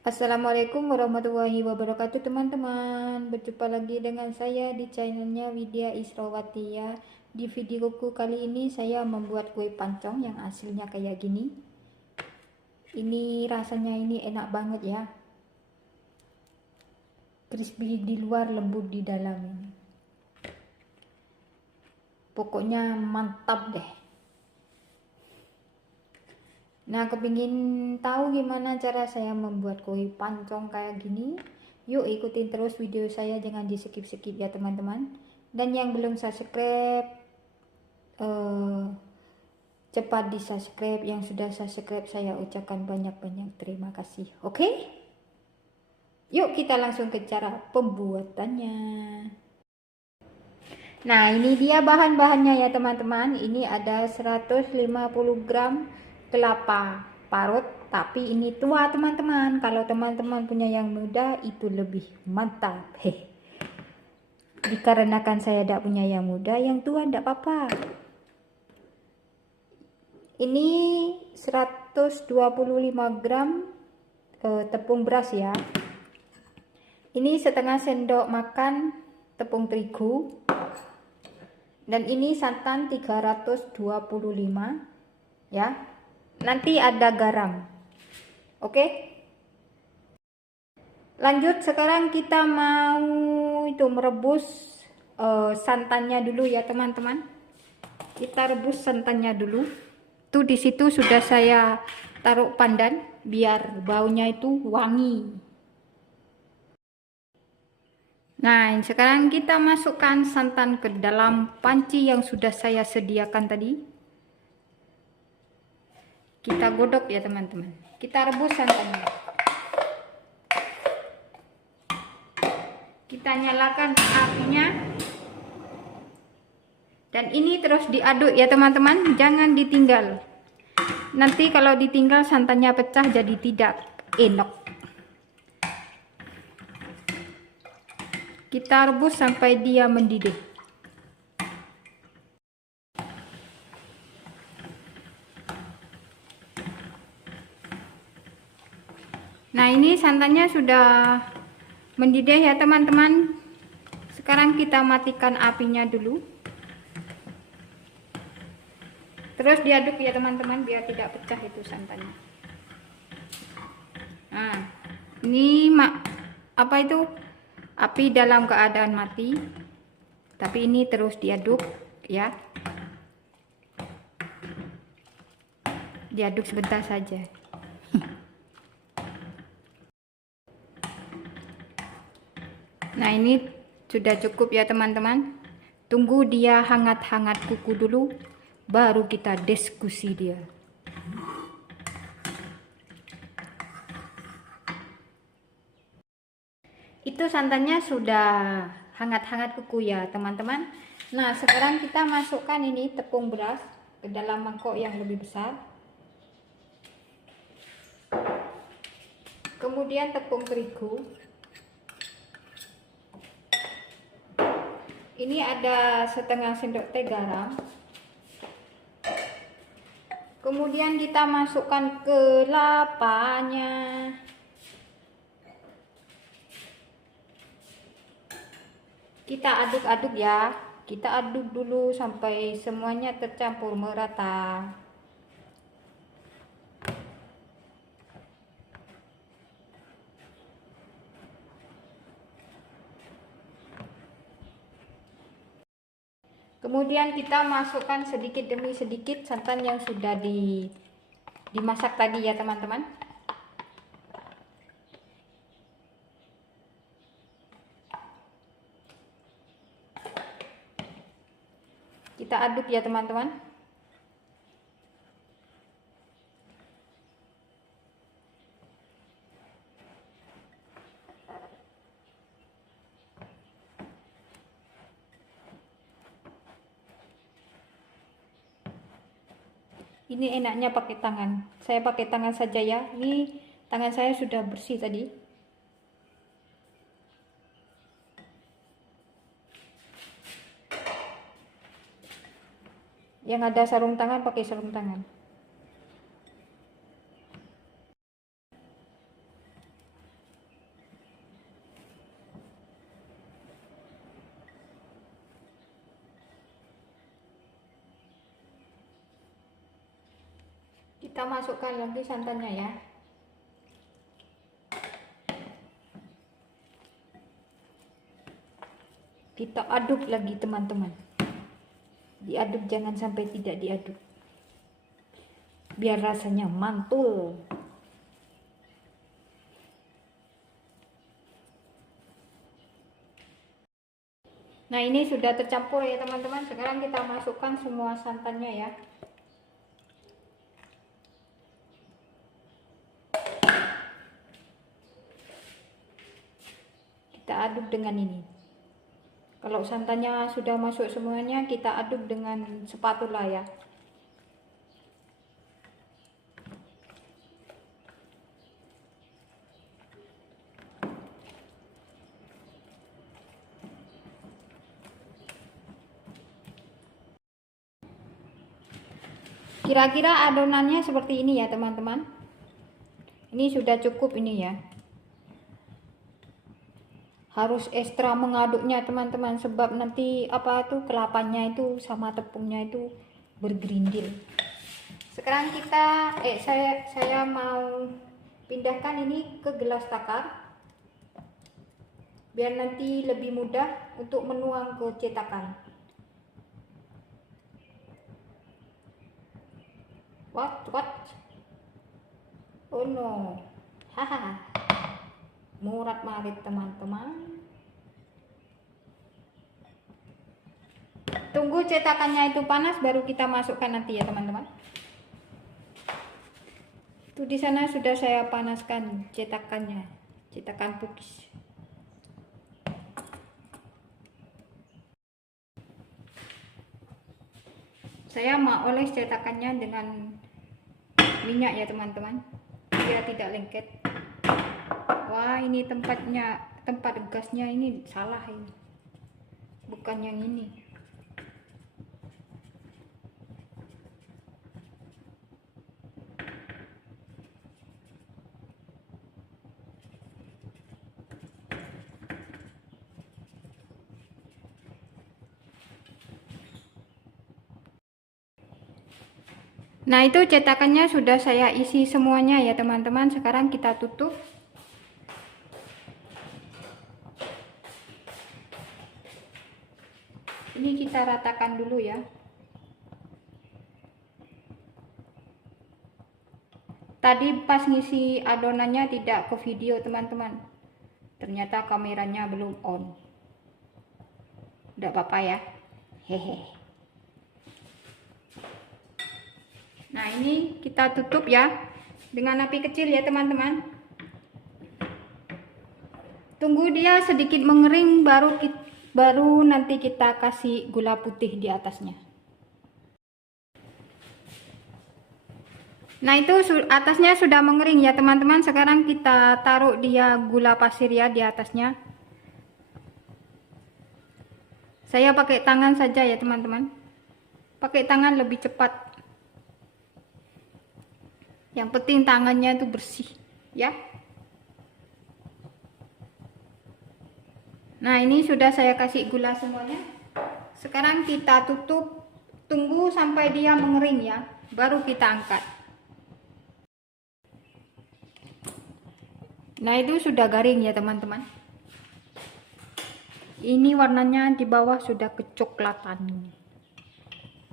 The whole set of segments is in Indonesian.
Assalamualaikum warahmatullahi wabarakatuh teman-teman. Berjumpa lagi dengan saya di channelnya Widya Israwati ya. Di videoku kali ini saya membuat kue pancong yang hasilnya kayak gini. Ini rasanya ini enak banget ya. Crispy di luar, lembut di dalam ini. Pokoknya mantap deh. Nah, kepingin tahu gimana cara saya membuat kue pancong kayak gini? Yuk ikutin terus video saya, jangan di skip-skip ya teman-teman. Dan yang belum subscribe, cepat di subscribe. Yang sudah subscribe saya ucapkan banyak-banyak terima kasih. Oke? Yuk kita langsung ke cara pembuatannya. Nah, ini dia bahan-bahannya ya teman-teman. Ini ada 150 gram kelapa parut, tapi ini tua teman-teman. Kalau teman-teman punya yang muda itu lebih mantap. Dikarenakan saya tidak punya yang muda, yang tua tidak apa-apa. Ini 125 gram tepung beras ya. Ini setengah sendok makan tepung terigu. Dan ini santan 325 ya. Nanti ada garam. Oke? Lanjut, sekarang kita mau itu merebus santannya dulu ya teman-teman. Kita rebus santannya dulu. Tuh di situ sudah saya taruh pandan biar baunya itu wangi. Nah, sekarang kita masukkan santan ke dalam panci yang sudah saya sediakan tadi. Kita godok ya teman-teman. Kita rebus santannya. Kita nyalakan apinya. Dan ini terus diaduk ya teman-teman, jangan ditinggal. Nanti kalau ditinggal santannya pecah jadi tidak enak. Kita rebus sampai dia mendidih. Nah, ini santannya sudah mendidih ya teman-teman. Sekarang kita matikan apinya dulu. Terus diaduk ya teman-teman biar tidak pecah itu santannya. Nah, ini apa itu? Api dalam keadaan mati. Tapi ini terus diaduk ya. Diaduk sebentar saja. Nah, ini sudah cukup ya teman-teman. Tunggu dia hangat-hangat kuku dulu, baru kita diskusi dia. Itu santannya sudah hangat-hangat kuku ya teman-teman. Nah, sekarang kita masukkan ini tepung beras ke dalam mangkok yang lebih besar. Kemudian tepung terigu. Ini ada setengah sendok teh garam. Kemudian kita masukkan kelapanya. Kita aduk-aduk ya. Kita aduk dulu sampai semuanya tercampur merata. Kemudian kita masukkan sedikit demi sedikit santan yang sudah dimasak tadi ya teman-teman. Kita aduk ya teman-teman. Ini enaknya pakai tangan. Saya pakai tangan saja ya. Ini tangan saya sudah bersih tadi. Yang ada sarung tangan pakai sarung tangan. Kita masukkan lagi santannya ya. Kita aduk lagi teman-teman. Diaduk, jangan sampai tidak diaduk, biar rasanya mantul. Nah, ini sudah tercampur ya teman-teman. Sekarang kita masukkan semua santannya ya. Kita aduk dengan ini. Kalau santannya sudah masuk semuanya, kita aduk dengan spatula ya. Kira-kira adonannya seperti ini ya teman-teman. Ini sudah cukup ini ya. Harus ekstra mengaduknya teman-teman, sebab nanti apa tuh kelapanya itu sama tepungnya itu bergerindil. Sekarang kita saya mau pindahkan ini ke gelas takar, biar nanti lebih mudah untuk menuang ke cetakan. What? Oh no. Haha. Murat marit teman-teman. Tunggu cetakannya itu panas baru kita masukkan nanti ya teman-teman. Itu di sana sudah saya panaskan cetakannya, cetakan cookies. Saya mau oles cetakannya dengan minyak ya teman-teman, biar tidak lengket. Wah, ini tempat gasnya ini salah ini, bukan yang ini. Nah, itu cetakannya sudah saya isi semuanya ya teman-teman. Sekarang kita tutup. Ini kita ratakan dulu ya. Tadi pas ngisi adonannya tidak ke video teman-teman. Ternyata kameranya belum on. Tidak apa-apa ya. Hehe. Nah, ini kita tutup ya dengan api kecil ya teman-teman. Tunggu dia sedikit mengering, baru nanti kita kasih gula putih di atasnya. Nah, itu atasnya sudah mengering ya teman-teman. Sekarang kita taruh dia gula pasir ya di atasnya. Saya pakai tangan saja ya teman-teman. Pakai tangan lebih cepat. Yang penting tangannya itu bersih ya. Nah, ini sudah saya kasih gula semuanya. Sekarang kita tutup, tunggu sampai dia mengering ya, baru kita angkat. Nah, itu sudah garing ya teman-teman. Ini warnanya di bawah sudah kecoklatan.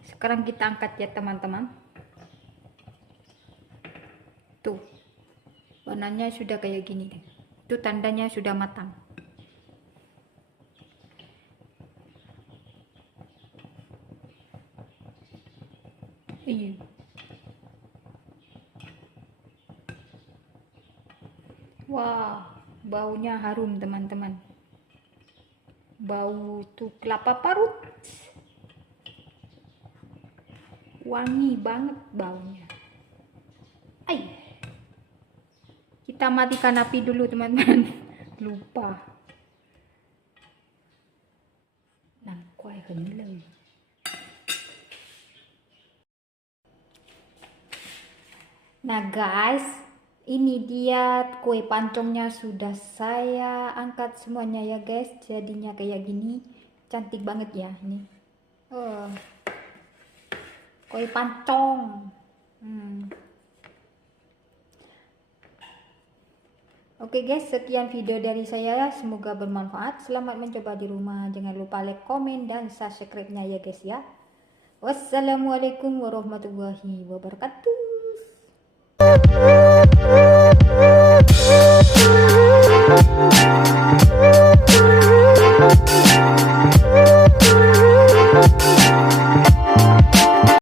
Sekarang kita angkat ya teman-teman. Tuh, warnanya sudah kayak gini. Itu tandanya sudah matang. Iya. Wah, baunya harum teman-teman. Bau tuh kelapa parut. Wangi banget baunya. Kita matikan api dulu teman-teman. Lupa. Nah guys, ini dia kue pancongnya sudah saya angkat semuanya ya guys. Jadinya kayak gini, cantik banget ya ini. Kue pancong. Oke guys, sekian video dari saya, semoga bermanfaat. Selamat mencoba di rumah, jangan lupa like, komen, dan subscribe-nya ya guys ya. Wassalamualaikum warahmatullahi wabarakatuh.